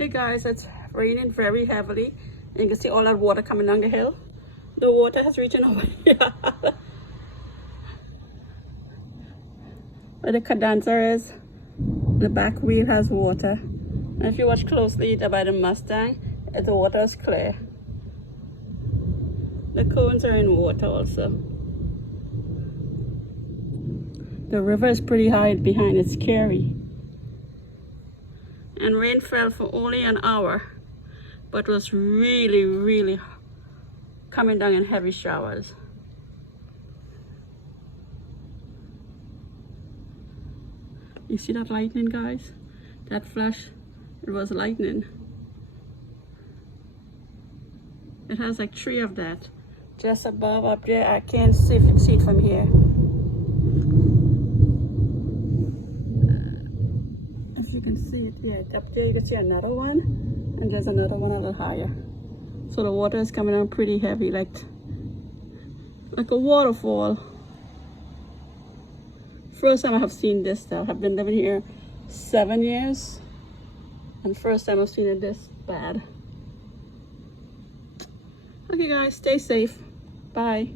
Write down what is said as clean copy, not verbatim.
Hey guys, it's raining very heavily. And you can see all that water coming down the hill. The water has reached over here. Where the cadenza is, the back wheel has water. And if you watch closely by the Mustang, the water is clear. The cones are in water also. The river is pretty high behind, it's scary. And rain fell for only an hour, but was really coming down in heavy showers. You see that lightning, guys? That flash, it was lightning. It has like 3 of that. Just above up there, I can't see it from here. If you can see it, yeah, up there you can see another one, and there's another one a little higher. So the water is coming down pretty heavy, like a waterfall. First time I have seen this though. I've been living here 7 years, and first time I've seen it this bad. Okay guys, stay safe. Bye.